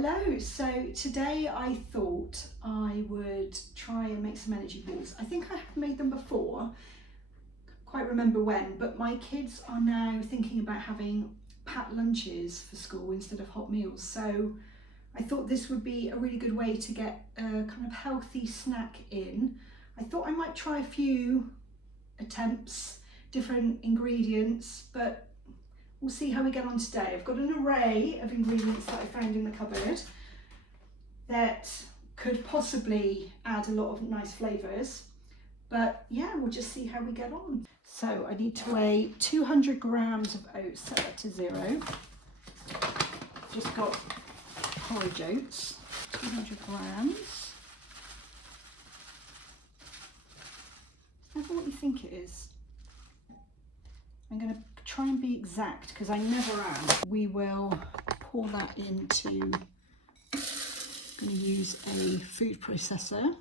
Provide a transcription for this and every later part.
Hello, so today I thought I would try and make some energy balls. I think I have made them before, can't quite remember when, but my kids are now thinking about having packed lunches for school instead of hot meals. So I thought this would be a really good way to get a kind of healthy snack in. I thought I might try a few attempts, different ingredients, but we'll see how we get on today. I've got an array of ingredients that I found in the cupboard that could possibly add a lot of nice flavours, but yeah, we'll just see how we get on. So I need to weigh 200 grams of oats, set that to 0. Just got porridge oats, 200 grams. It's never what you think it is. I'm going to try and be exact because I never am. We will pour that into, I'm going to use a food processor.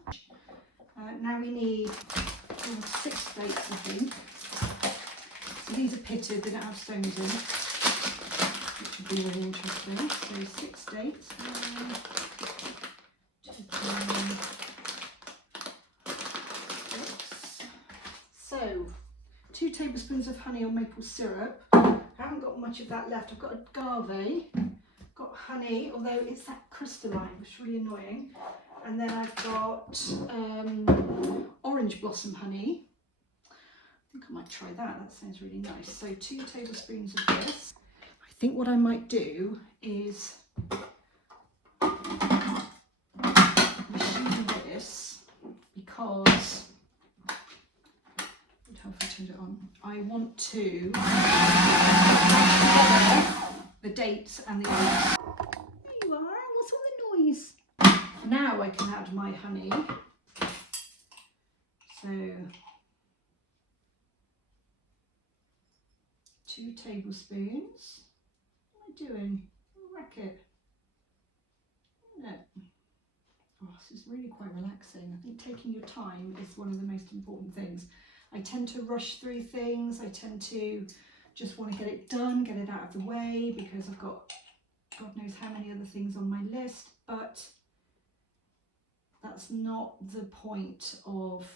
Now we need 6 dates, I think. So these are pitted, they don't have stones in, which would be really interesting. So 6 dates. 1, 2, 3, 6. So 2 tablespoons of honey or maple syrup. I haven't got much of that left. I've got agave, got honey, although it's that crystalline, which is really annoying. And then I've got orange blossom honey. I think I might try that. That sounds really nice. So 2 tablespoons of this. I think what I might do is machine this because if I turned it on, I want to the dates and the oats. There you are. What's all the noise? Now I can add my honey. So 2 tablespoons. What am I doing? Wreck it. No. Oh, this is really quite relaxing. I think taking your time is one of the most important things. I tend to rush through things. I tend to just want to get it done, get it out of the way because I've got God knows how many other things on my list, but that's not the point of,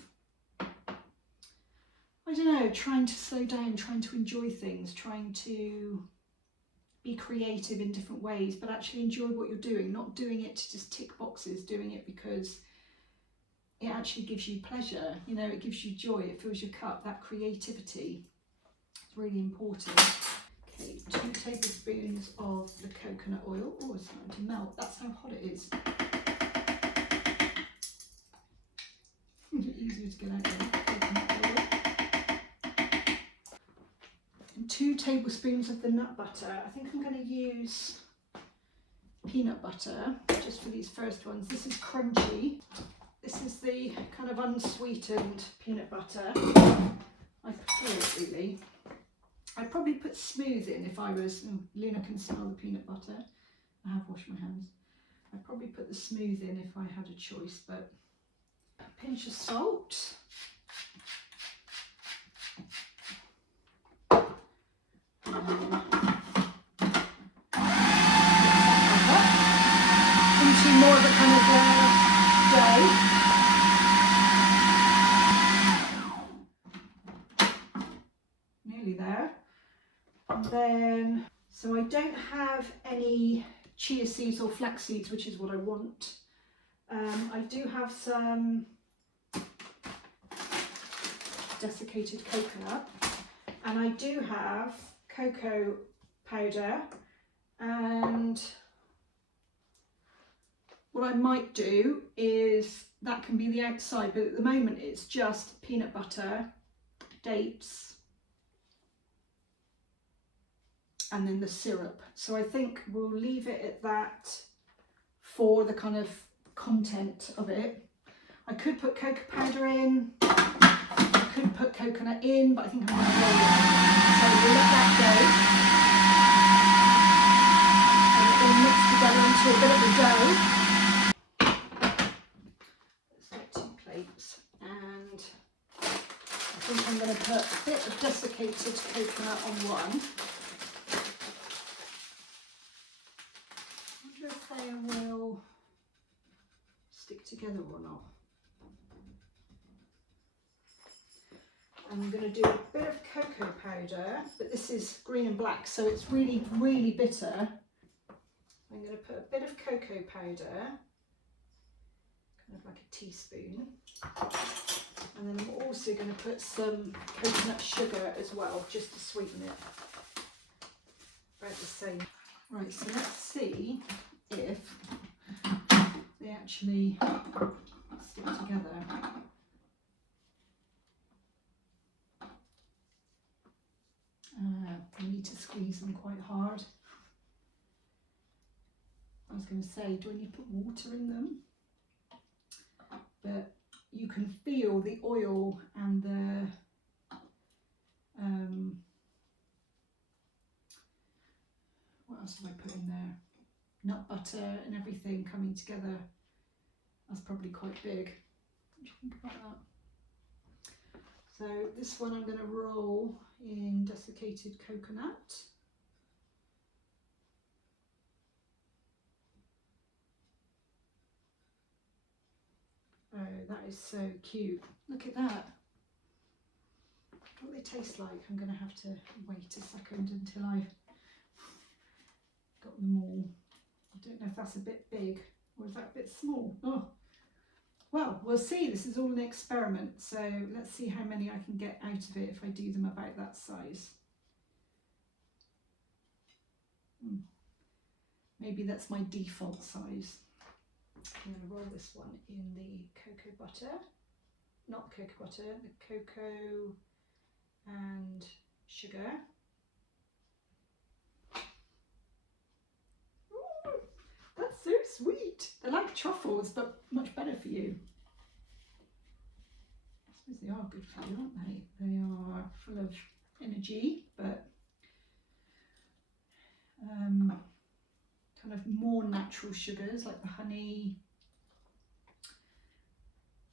I don't know, trying to slow down, trying to enjoy things, trying to be creative in different ways, but actually enjoy what you're doing, not doing it to just tick boxes, doing it because it actually gives you pleasure, you know, it gives you joy, it fills your cup. That creativity is really important. Okay, 2 tablespoons of the coconut oil. Oh, it's starting to melt. That's how hot it is. Easier to get out there. Coconut oil. And 2 tablespoons of the nut butter. I think I'm going to use peanut butter just for these first ones. This is crunchy. This is the kind of unsweetened peanut butter. I prefer it really. I'd probably put smooth in if I was, Lena can smell the peanut butter. I have washed my hands. I'd probably put the smooth in if I had a choice, but a pinch of salt. Into more of a kind of dough. There. And then, so I don't have any chia seeds or flax seeds, which is what I want. I do have some desiccated coconut, and I do have cocoa powder, and what I might do is, that can be the outside, but at the moment it's just peanut butter, dates, and then the syrup. So I think we'll leave it at that for the kind of content of it. I could put cocoa powder in, I could put coconut in, but I think I'm going to roll it. So we'll let that go. And it all mix together into a bit of a dough. Let's get 2 plates, and I think I'm going to put a bit of desiccated coconut on one. wonder if they will stick together or not. I'm going to do a bit of cocoa powder, but this is green and black, so it's really, really bitter. I'm going to put a bit of cocoa powder, kind of like a teaspoon, and then I'm also going to put some coconut sugar as well, just to sweeten it. About the same. Right, so let's see if they actually stick together. I need to squeeze them quite hard. I was going to say, do I need to put water in them? But you can feel the oil and the what else have I put in there? Nut butter and everything coming together. That's probably quite big. What do you think about that? So this one I'm going to roll in desiccated coconut. Oh, that is so cute. Look at that. What do they taste like? I'm going to have to wait a second until I've got them all. I don't know if that's a bit big or is that a bit small. Oh, well, we'll see. This is all an experiment, so let's see how many I can get out of it if I do them about that size. Maybe that's my default size. I'm going to roll this one in the cocoa butter, not the cocoa butter, the cocoa and sugar. Ooh, that's so sweet. They're like truffles, but much better for you. I suppose they are good for you, aren't they? They are full of energy, but kind of more natural sugars like the honey.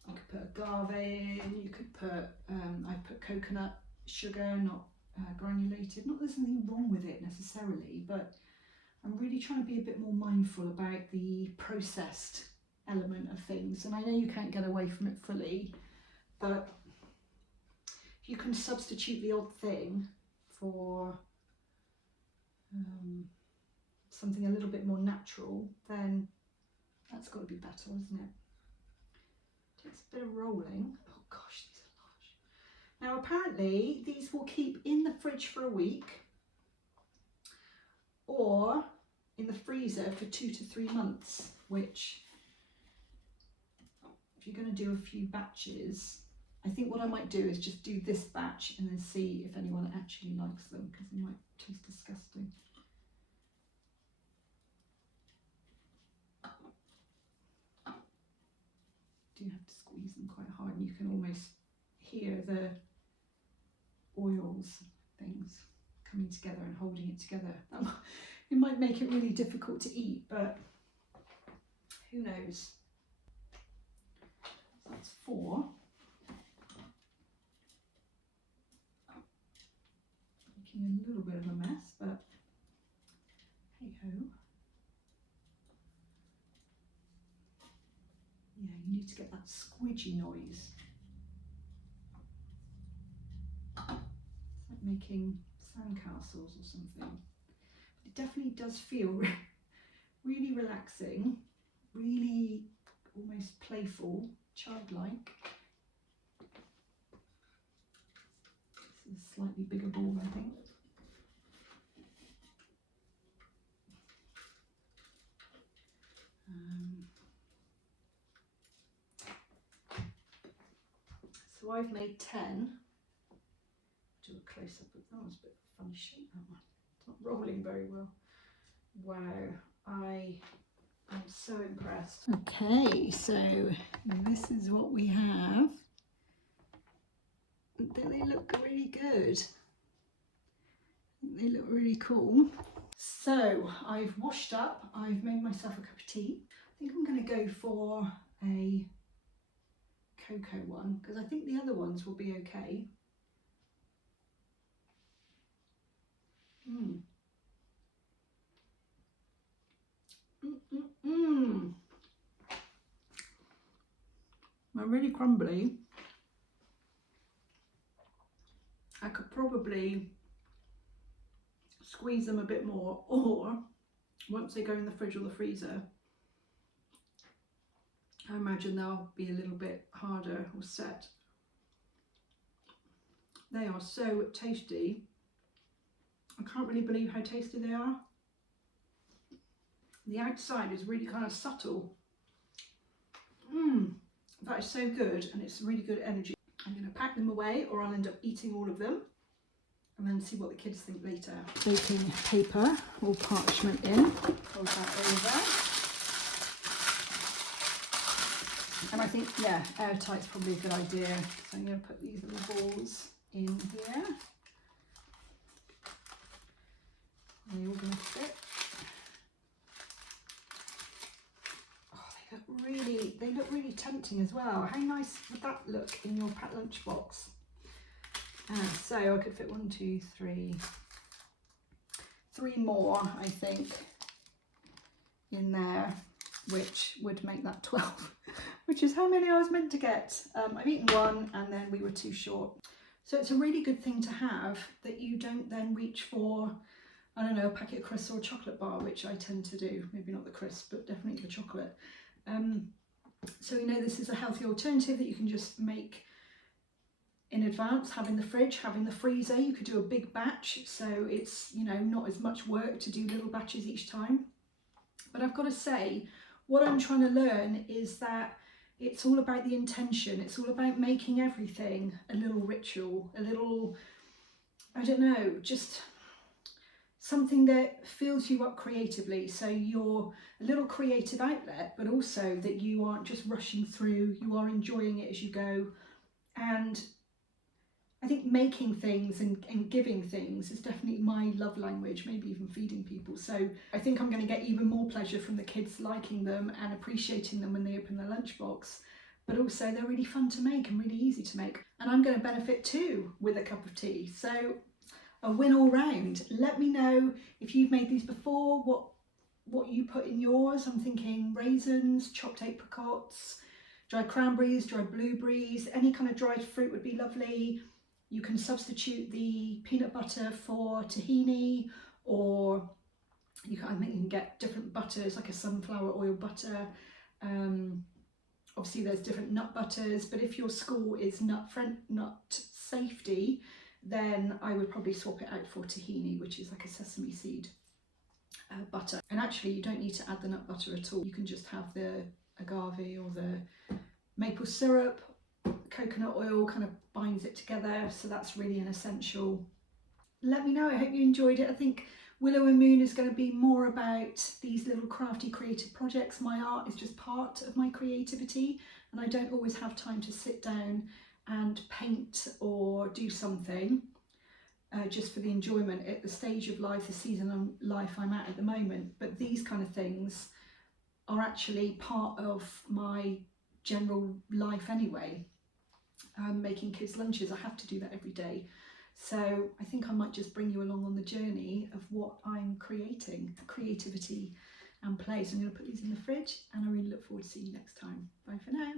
You could put agave in, you could put, I put coconut sugar, not granulated. Not that there's anything wrong with it necessarily, but I'm really trying to be a bit more mindful about the processed element of things. And I know you can't get away from it fully, but if you can substitute the odd thing for something a little bit more natural, then that's got to be better, isn't it? Takes a bit of rolling. Oh gosh, these are large. Now apparently these will keep in the fridge for a week or in the freezer for 2 to 3 months, which if you're going to do a few batches, I think what I might do is just do this batch and then see if anyone actually likes them, because they might taste disgusting. Do have to squeeze them quite hard, and you can almost hear the oils things coming together and holding it together. It might make it really difficult to eat, but who knows. So that's 4. Making a little bit of a mess, but hey ho. Yeah, you need to get that squidgy noise. It's like making sandcastles or something. It definitely does feel really relaxing, really almost playful, childlike. This is a slightly bigger ball, I think. So I've made 10. Do a close up of that. Was a bit of a funny shape, that one. It's not rolling very well. Wow, I am so impressed. Okay, so this is what we have. They look really good. They look really cool. So I've washed up, I've made myself a cup of tea. I think I'm going to go for a cocoa one because I think the other ones will be okay. really crumbly. I could probably squeeze them a bit more, or once they go in the fridge or the freezer, I imagine they'll be a little bit harder or set. They are so tasty. I can't really believe how tasty they are. The outside is really kind of subtle. That is so good, and it's really good energy. I'm going to pack them away, or I'll end up eating all of them, and then see what the kids think later. Baking paper or parchment in, fold that over. And I think, yeah, airtight's probably a good idea. So I'm going to put these little balls in here. Are they all going to fit? They look really tempting as well. How nice would that look in your packed lunchbox? So I could fit 1, 2, 3, 3 more, I think, in there, which would make that 12, which is how many I was meant to get. I've eaten 1 and then we were too short. So it's a really good thing to have, that you don't then reach for, I don't know, a packet of crisps or a chocolate bar, which I tend to do. Maybe not the crisp, but definitely the chocolate. So you know, this is a healthy alternative that you can just make in advance, have in the fridge, have in the freezer. You could do a big batch, so it's, you know, not as much work to do little batches each time. But I've got to say, what I'm trying to learn is that it's all about the intention. It's all about making everything a little ritual, a little, I don't know, just something that fills you up creatively. So you're a little creative outlet, but also that you aren't just rushing through, you are enjoying it as you go. And I think making things and giving things is definitely my love language, maybe even feeding people. So I think I'm going to get even more pleasure from the kids liking them and appreciating them when they open their lunchbox. But also they're really fun to make and really easy to make. And I'm going to benefit too with a cup of tea. So a win all round. Let me know if you've made these before, what you put in yours. I'm thinking raisins, chopped apricots, dried cranberries, dried blueberries, any kind of dried fruit would be lovely. You can substitute the peanut butter for tahini, or I think you can get different butters, like a sunflower oil butter. Obviously there's different nut butters, but if your school is nut safety, then I would probably swap it out for tahini, which is like a sesame seed butter. And actually you don't need to add the nut butter at all. You can just have the agave or the maple syrup. Coconut oil kind of binds it together, so that's really an essential. Let me know, I hope you enjoyed it. I think Willow Moon is going to be more about these little crafty creative projects. My art is just part of my creativity, and I don't always have time to sit down and paint or do something just for the enjoyment at the stage of life, the season of life I'm at the moment. But these kind of things are actually part of my general life anyway. Making kids lunches, I have to do that every day. So I think I might just bring you along on the journey of what I'm creating, creativity and play. So I'm going to put these in the fridge, and I really look forward to seeing you next time. Bye for now.